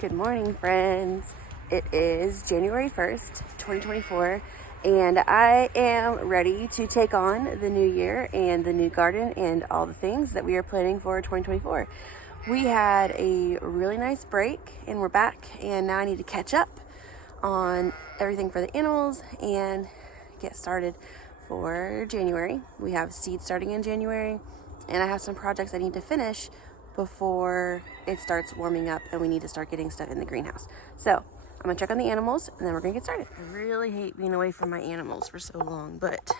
Good morning, friends. It is January 1st, 2024, and I am ready to take on the new year and the new garden and all the things that we are planning for 2024. We had a really nice break and we're back, and now I need to catch up on everything for the animals and get started for January. We have seed starting in January, and I have some projects I need to finish before it starts warming up and we need to start getting stuff in the greenhouse. So I'm gonna check on the animals and then we're gonna get started. I really hate being away from my animals for so long, but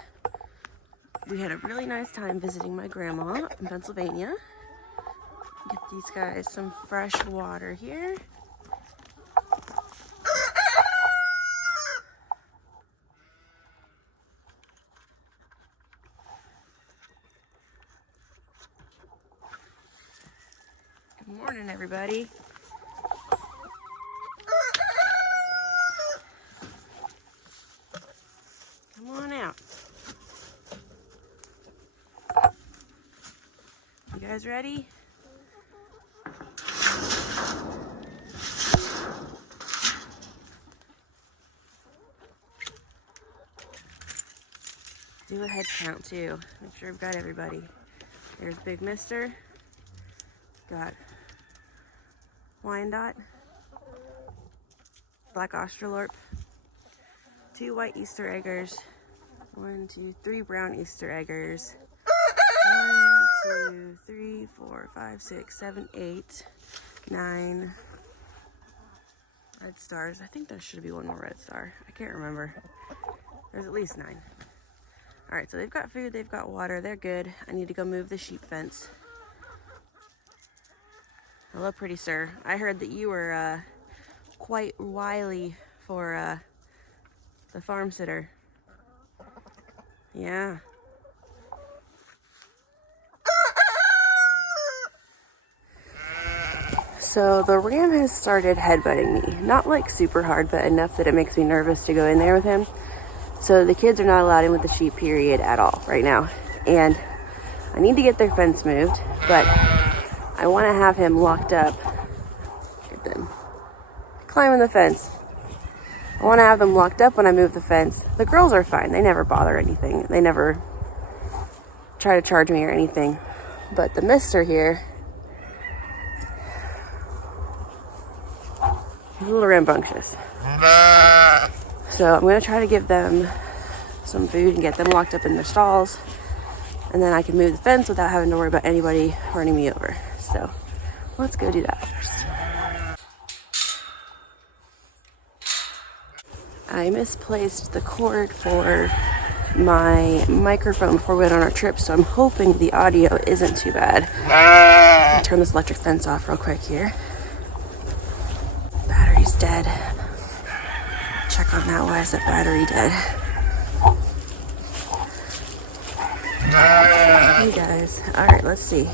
we had a really nice time visiting my grandma in Pennsylvania. Get these guys some fresh water here. Good morning, everybody. Come on out. You guys ready? Do a head count too. Make sure I've got everybody. There's Big Mister. Got Wyandotte, Black Australorp, 2 white Easter eggers, 1, 2, 3 brown Easter eggers, 1, 2, 3, 4, 5, 6, 7, 8, 9 red stars. I think there should be one more red star. I can't remember. There's at least 9. All right, so they've got food, they've got water, they're good. I need to go move the sheep fence. Hello, pretty sir. I heard that you were quite wily for the farm sitter. Yeah. So the ram has started headbutting me. Not like super hard, but enough that it makes me nervous to go in there with him. So the kids are not allowed in with the sheep, period, at all right now. And I need to get their fence moved, but I want to have him locked up. Get them climbing the fence. I want to have them locked up when I move the fence. The girls are fine. They never bother anything. They never try to charge me or anything. But the mister here, he's a little rambunctious. So I'm going to try to give them some food and get them locked up in their stalls. And then I can move the fence without having to worry about anybody running me over. So let's go do that first. I misplaced the cord for my microphone before we went on our trip, so I'm hoping the audio isn't too bad. I'll turn this electric fence off real quick here. Battery's dead. Check on that. Why is that battery dead? You guys. All right, let's see.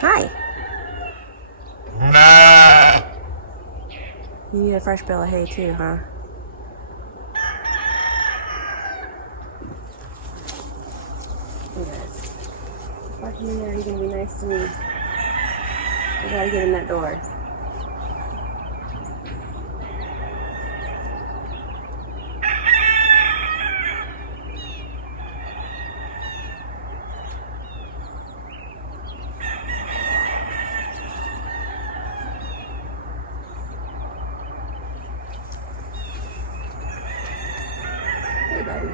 Hi. You need a fresh bale of hay too, huh? You guys. Walking in there, you're gonna be nice to me. I gotta get in that door. Hey, buddy.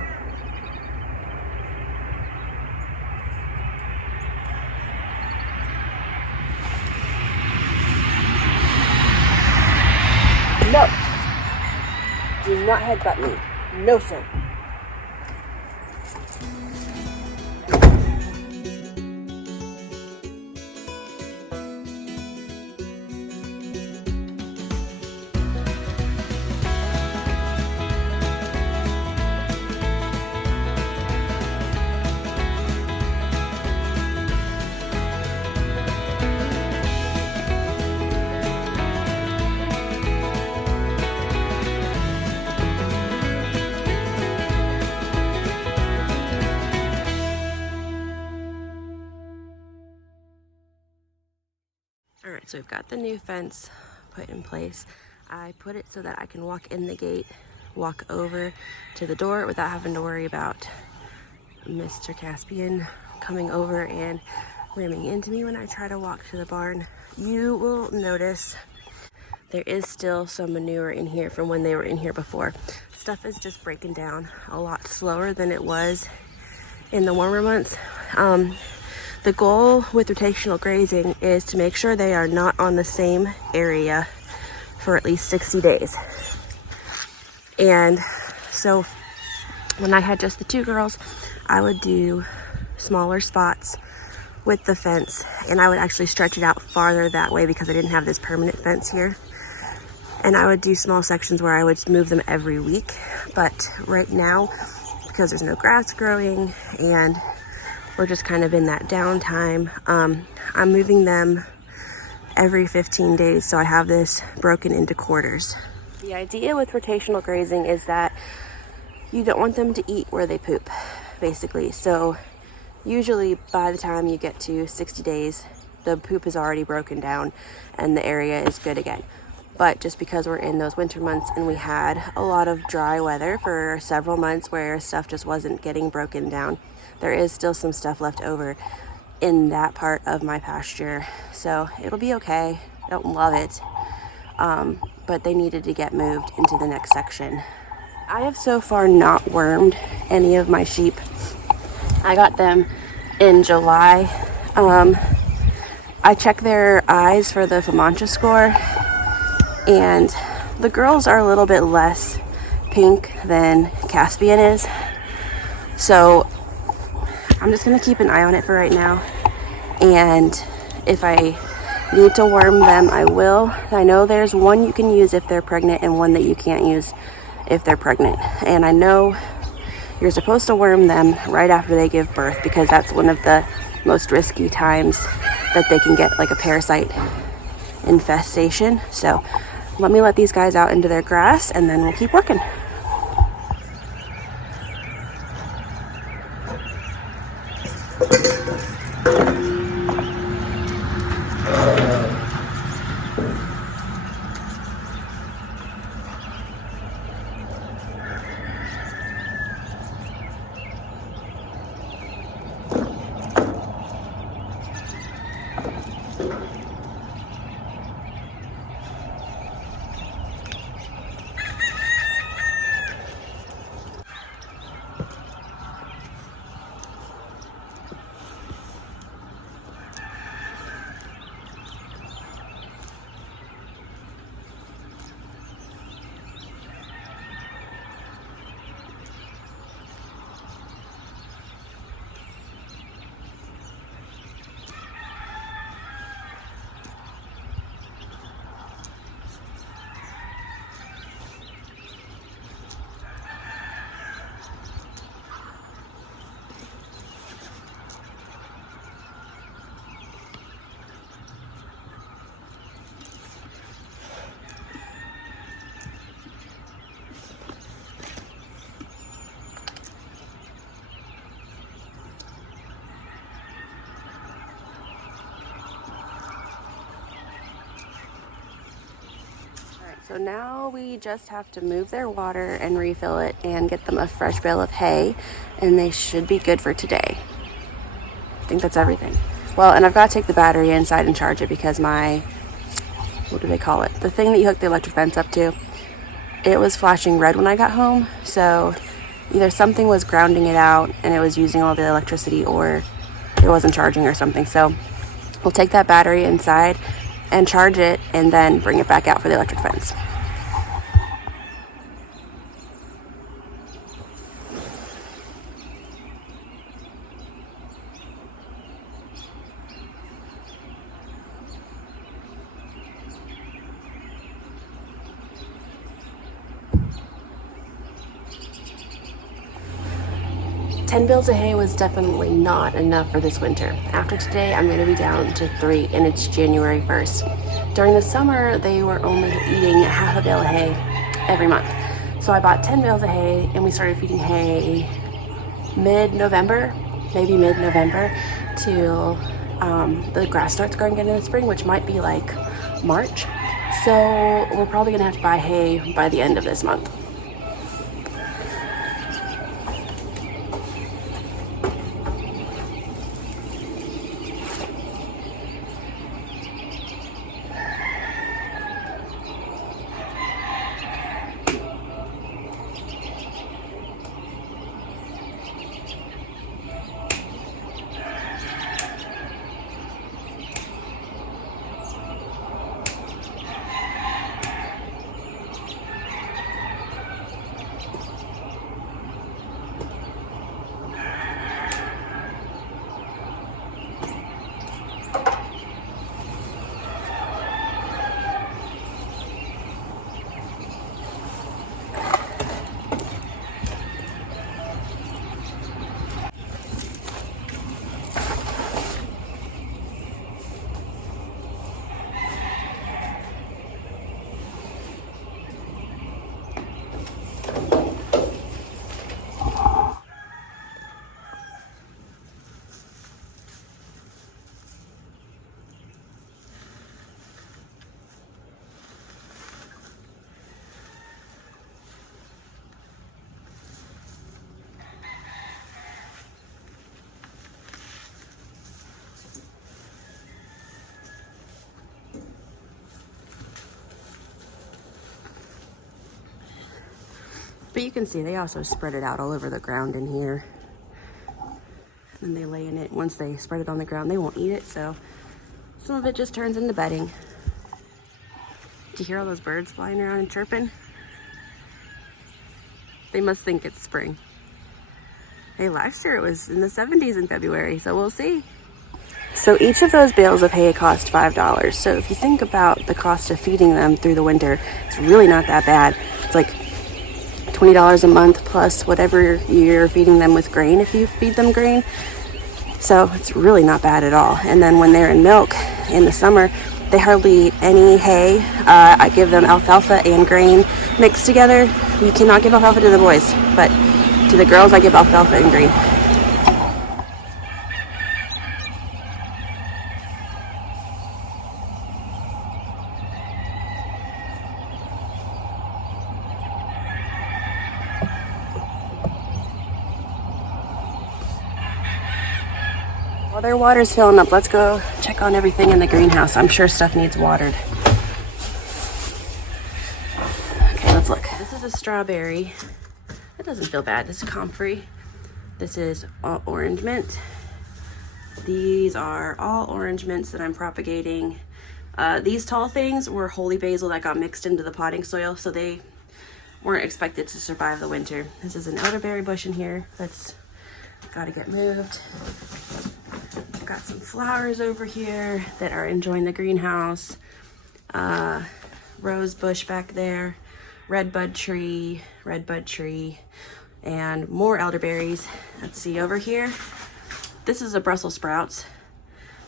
No! Do not headbutt me. No, sir. All right, so we've got the new fence put in place. I put it so that I can walk in the gate, walk over to the door without having to worry about Mr. Caspian coming over and ramming into me when I try to walk to the barn. You will notice there is still some manure in here from when they were in here before. Stuff is just breaking down a lot slower than it was in the warmer months. The goal with rotational grazing is to make sure they are not on the same area for at least 60 days. And so when I had just the two girls, I would do smaller spots with the fence, and I would actually stretch it out farther that way because I didn't have this permanent fence here. And I would do small sections where I would move them every week. But right now, because there's no grass growing and we're just kind of in that downtime, I'm moving them every 15 days. So I have this broken into quarters. The idea with rotational grazing is that you don't want them to eat where they poop, basically. So usually by the time you get to 60 days, the poop is already broken down and the area is good again. But just because we're in those winter months and we had a lot of dry weather for several months where stuff just wasn't getting broken down, there is still some stuff left over in that part of my pasture. So it'll be okay. I don't love it. But they needed to get moved into the next section. I have so far not wormed any of my sheep. I got them in July. I checked their eyes for the Famantia score, and the girls are a little bit less pink than Caspian is. So I'm just gonna keep an eye on it for right now. And if I need to worm them, I will. I know there's one you can use if they're pregnant and one that you can't use if they're pregnant. And I know you're supposed to worm them right after they give birth because that's one of the most risky times that they can get like a parasite infestation. So let me let these guys out into their grass and then we'll keep working. So now we just have to move their water and refill it and get them a fresh bale of hay, and they should be good for today. I think that's everything. Well, and I've got to take the battery inside and charge it because my, what do they call it? The thing that you hook the electric fence up to, it was flashing red when I got home. So either something was grounding it out and it was using all the electricity, or it wasn't charging or something. So we'll take that battery inside and charge it and then bring it back out for the electric fence. 10 bales of hay was definitely not enough for this winter. After today, I'm going to be down to 3, and it's January 1st. During the summer, they were only eating half a bale of hay every month. So I bought 10 bales of hay, and we started feeding hay mid-November, maybe mid-November, till the grass starts growing again in the spring, which might be like March. So we're probably gonna have to buy hay by the end of this month. But you can see they also spread it out all over the ground in here. And they lay in it. Once they spread it on the ground, they won't eat it. So some of it just turns into bedding. Do you hear all those birds flying around and chirping? They must think it's spring. Hey, last year it was in the 70s in February, so we'll see. So each of those bales of hay cost $5. So if you think about the cost of feeding them through the winter, it's really not that bad. It's like $20 a month plus whatever you're feeding them with grain if you feed them grain. So it's really not bad at all. And then when they're in milk in the summer, they hardly eat any hay. I give them alfalfa and grain mixed together. You cannot give alfalfa to the boys, but to the girls I give alfalfa and grain. While their water's filling up, let's go check on everything in the greenhouse. I'm sure stuff needs watered. Okay, let's look. This is a strawberry. It doesn't feel bad. This is comfrey. This is orange mint. These are all orange mints that I'm propagating. These tall things were holy basil that got mixed into the potting soil, so they weren't expected to survive the winter. This is an elderberry bush in here that's got to get moved. I've got some flowers over here that are enjoying the greenhouse. Rose bush back there, redbud tree, and more elderberries. Let's see over here. This is a Brussels sprouts.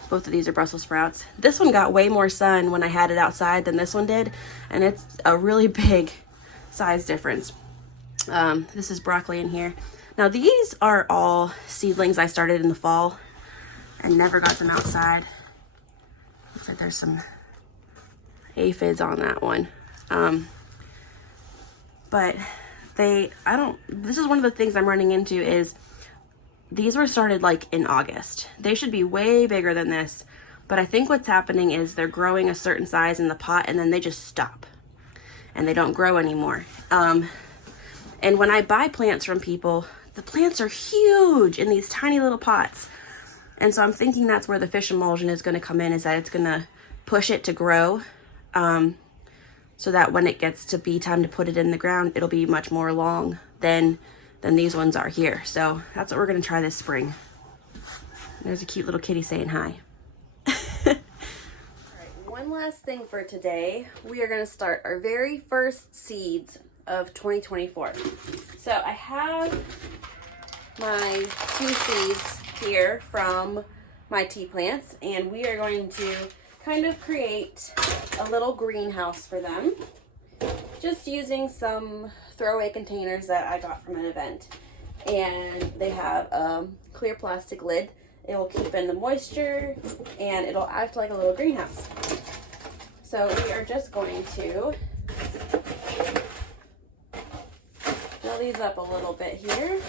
Both of these are Brussels sprouts. This one got way more sun when I had it outside than this one did, and it's a really big size difference. This is broccoli in here. Now these are all seedlings I started in the fall and never got them outside. Looks like there's some aphids on that one. But this is one of the things I'm running into is these were started like in August. They should be way bigger than this, but I think what's happening is they're growing a certain size in the pot and then they just stop and they don't grow anymore. And when I buy plants from people, the plants are huge in these tiny little pots. And so I'm thinking that's where the fish emulsion is going to come in, is that it's going to push it to grow, so that when it gets to be time to put it in the ground, it'll be much more long than these ones are here. So that's what we're going to try this spring. There's a cute little kitty saying hi. All right, one last thing for today. We are going to start our very first seeds of 2024. So I have my 2 seeds here from my tea plants, and we are going to kind of create a little greenhouse for them, just using some throwaway containers that I got from an event. And they have a clear plastic lid. It will keep in the moisture and it'll act like a little greenhouse. So we are just going to fill these up a little bit here.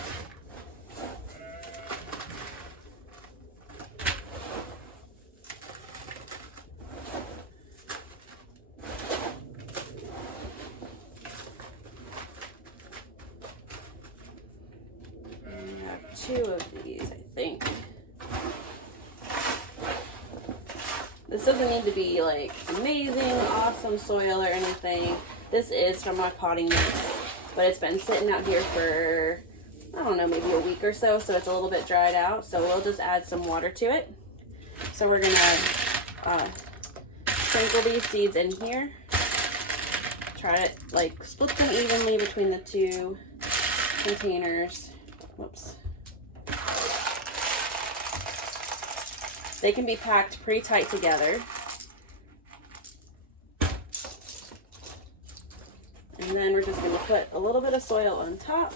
And I have 2 of these, I think. This doesn't need to be like amazing, awesome soil or anything. This is from my potting mix, but it's been sitting out here for, I don't know, maybe a week or so, so it's a little bit dried out. So we'll just add some water to it. So we're gonna sprinkle these seeds in here. Try to like split them evenly between the 2 containers. Whoops. They can be packed pretty tight together. And then we're just going to put a little bit of soil on top.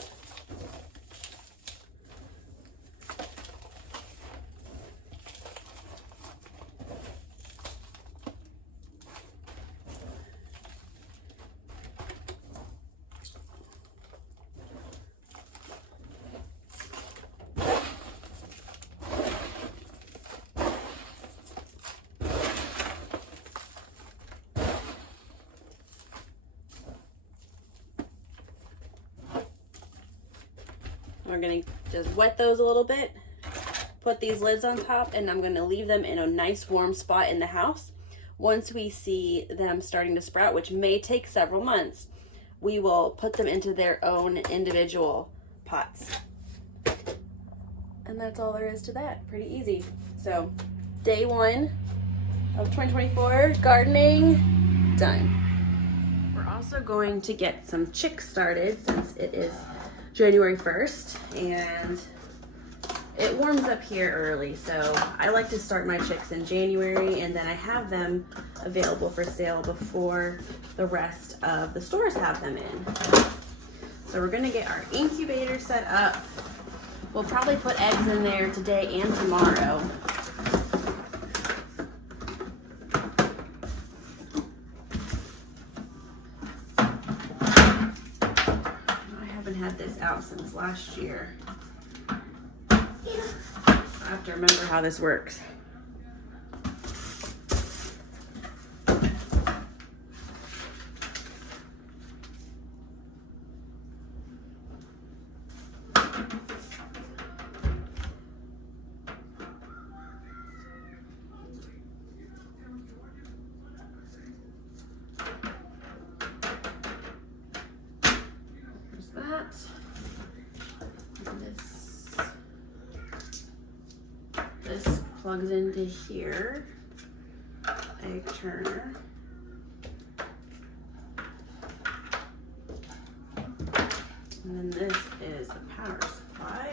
We're going to just wet those a little bit, put these lids on top, and I'm going to leave them in a nice warm spot in the house. Once we see them starting to sprout, which may take several months, we will put them into their own individual pots. And that's all there is to that. Pretty easy. So, day 1 of 2024, gardening done. We're also going to get some chicks started since it is January 1st and it warms up here early, so I like to start my chicks in January and then I have them available for sale before the rest of the stores have them in. So we're gonna get our incubator set up. We'll probably put eggs in there today and tomorrow. Had this out since last year. I have to remember how this works. This plugs into here, egg turner. And then this is the power supply.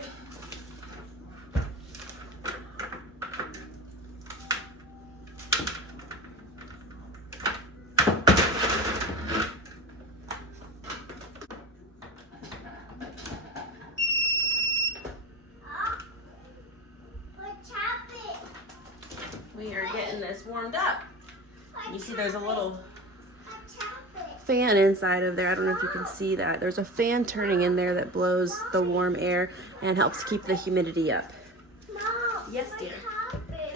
We are getting this warmed up. You see there's a little fan inside of there. I don't know if you can see that. There's a fan turning in there that blows the warm air and helps keep the humidity up. Mom, yes, dear.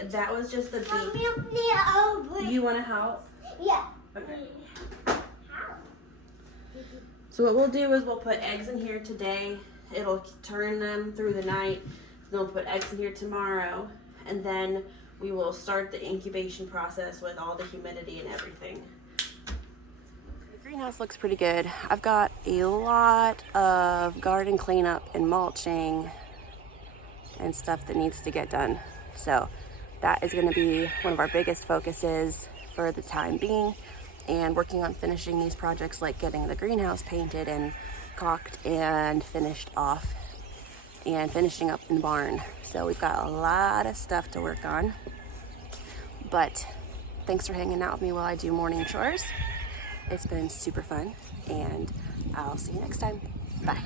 That was just the bee. You want to help? Yeah. Okay. So what we'll do is we'll put eggs in here today. It'll turn them through the night. Then we'll put eggs in here tomorrow. And then we will start the incubation process with all the humidity and everything. The greenhouse looks pretty good. I've got a lot of garden cleanup and mulching and stuff that needs to get done. So that is going to be one of our biggest focuses for the time being, and working on finishing these projects like getting the greenhouse painted and caulked and finished off, and finishing up in the barn. So we've got a lot of stuff to work on. But thanks for hanging out with me while I do morning chores. It's been super fun, and I'll see you next time. Bye.